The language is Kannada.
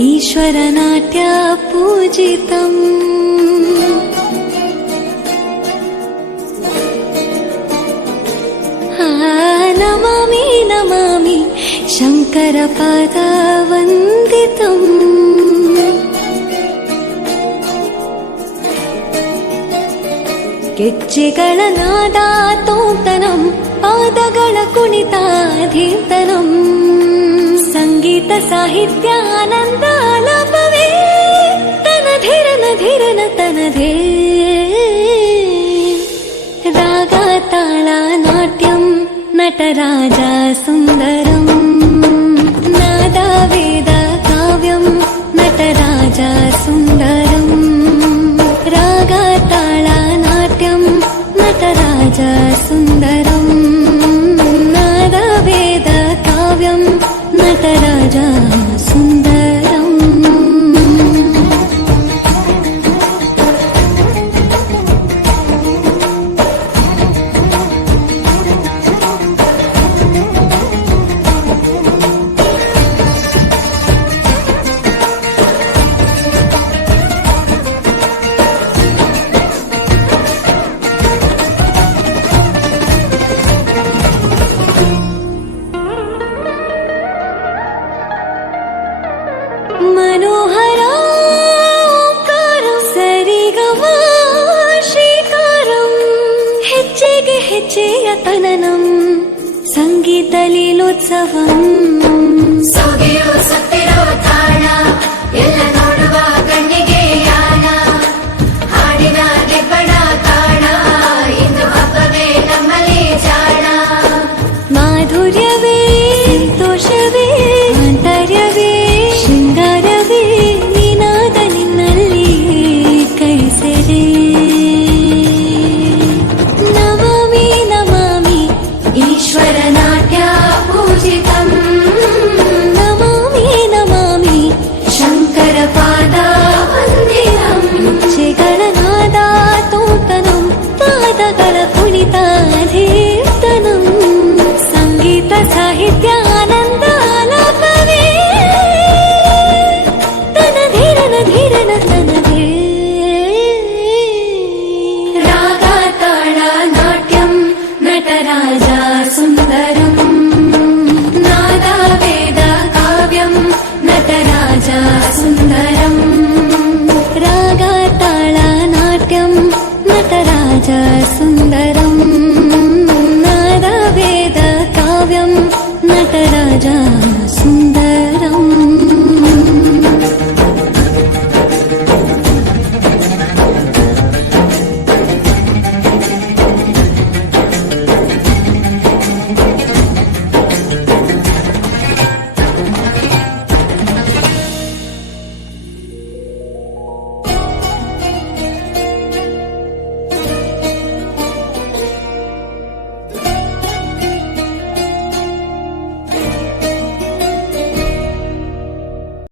ईश्वरनाट्य पूजितम् नमामि नमामि शङ्करपादवन्दितम् ಗೆಜ್ಜೆಗಳ ನಾದ ತೋಂತನಂ ಪಾದಗಳ ಕುಣಿತಾಧೀರ್ತನಂ ಸಂಗೀತ ಸಾಹಿತ್ಯ ಆನಂದ ಆಲಾಪವೇ ತನಧಿರನ ಧಿರನ ತನಧೇ ರಾಗ ತಾಳ ನಾಟ್ಯಂ ನಟರಾಜ ಸುಂದರಂ ನಾದ ವೇದ ಕಾವ್ಯಂ ನಟರಾಜ ಸುಂದರಂ ರಾಗ ತಾಳ ನಾಟ್ಯಂ ನಟರಾಜ ಸುಂದರಂ ನಾದ ವೇದ ಕಾವ್ಯಂ ನಟರಾಜ ಸುಂದರಂ मनोहर ओंकारं सरिगमा श्रीकारं ಹೆಜ್ಜೆಗೆ ಹೆಜ್ಜೆಯ ತನನಂ ಸಂಗೀತ ಲೀಲೋತ್ಸವಂ